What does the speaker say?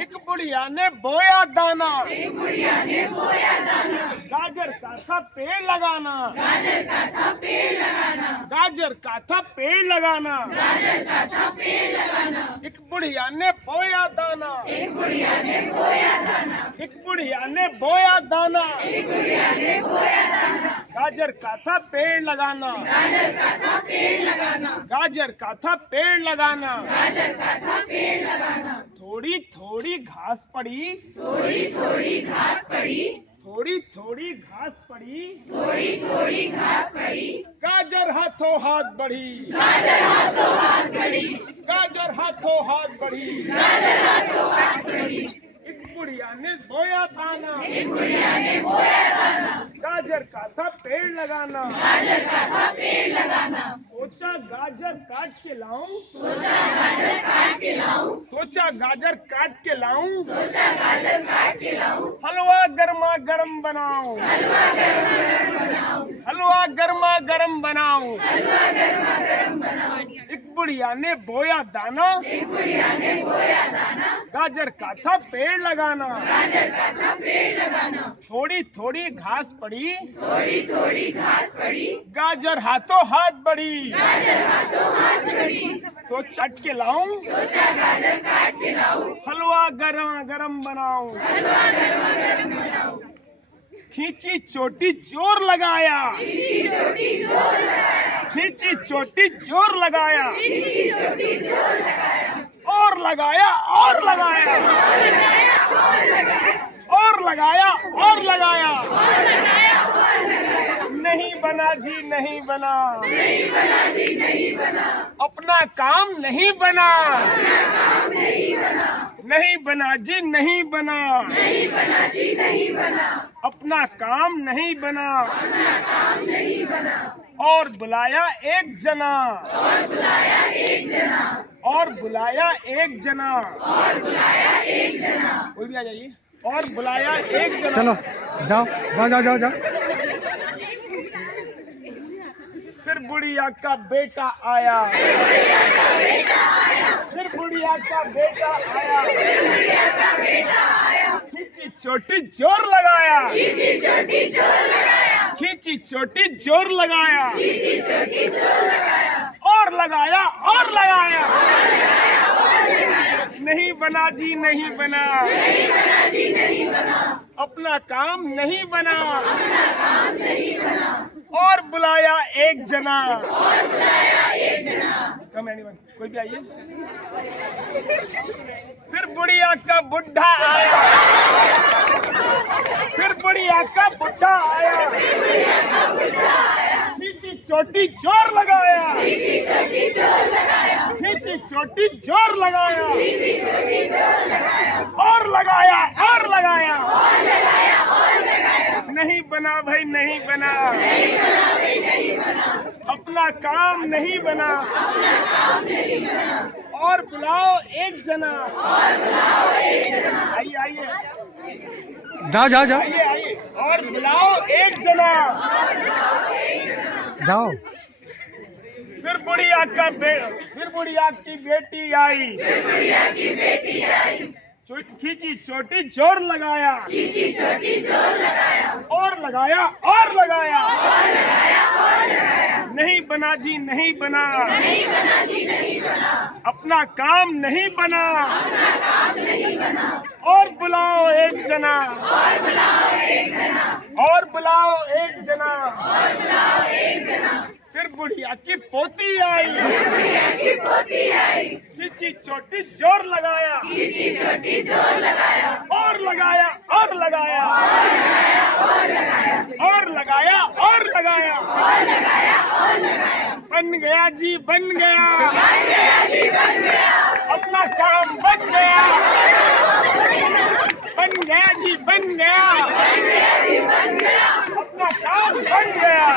एक बुढ़िया ने बोया दाना, गाजर का था पेड़ लगाना, गाजर का था पेड़ लगाना, एक बुढ़िया ने बोया दाना, एक बुढ़िया ने बोया दाना, गाजर का था पेड़ लगाना, गाजर का था पेड़ लगाना, थोड़ी थोड़ी घास पड़ी, थोड़ी थोड़ी घास पड़ी, गाजर हाथों हाथ बढ़ी, गाजर हाथों हाथ बढ़ी, एक बुढ़िया ने बोया दाना, गाजर का था पेड़ लगाना, सोचा गाजर काट के लाऊं, सोचा गाजर काट के लाऊं, हलवा गर्मा गर्म बनाऊं, हलवा गर्मा गर्म बनाऊं, एक बुढ़िया ने बोया दाना, गाजर का था पेड़ लगाना, थोड़ी थोड़ी घास पड़ी, गाजर हाथों हाथ बढ़ी, सोचा काट के लाऊं, हलवा गर्मा गर्म बनाऊं, खींची चोटी जोर लगाया, खींची चोटी जोर लगाया, और लगाया और लगाया, और लगाया और लगाया, नहीं बना जी नहीं बना, अपना काम नहीं बना, नहीं बना जी नहीं बना, अपना काम नहीं बना, और बुलाया एक जना, और बुलाया एक जना, कोई भी आ जाइए, और बुलाया एक जना, चलो जाओ जाओ जाओ जाओ जाओ। फिर बुढ़िया का बेटा आया, फिर बुढ़िया का बेटा आया, खींची चोटी जोर लगाया, खींची चोटी जोर लगाया, और लगाया और लगाया, नहीं बना जी नहीं बना, अपना काम नहीं बना, और बुलाया एक जना, कोई भी आइए। फिर बुढ़िया का बुढ़ा आया, फिर बुढ़िया का बुढ़ा आया, खींची चोटी जोर लगाया, खींची चोटी जोर लगाया, और लगाया और लगाया, नहीं बना भाई नहीं बना, अपना काम नहीं बना, और बुलाओ एक जना, आइए आइए जाओ जाओ जाओ आइए आइए, और बुलाओ एक जना, जाओ। फिर बुढ़िया की बेटी आई, खींची चोटी जोर लगाया, और लगाया और लगाया, नहीं बना जी नहीं बना, अपना काम नहीं बना, और बुलाओ एक जना, और बुलाओ एक जना, फिर बुढ़िया की पोती आई, खींची चोटी जोर लगाया, और लगाया और लगाया, और लगाया और लगाया, बन गया जी बन गया, अपना काम बन गया, बन गया जी बन गया, अपना काम बन गया।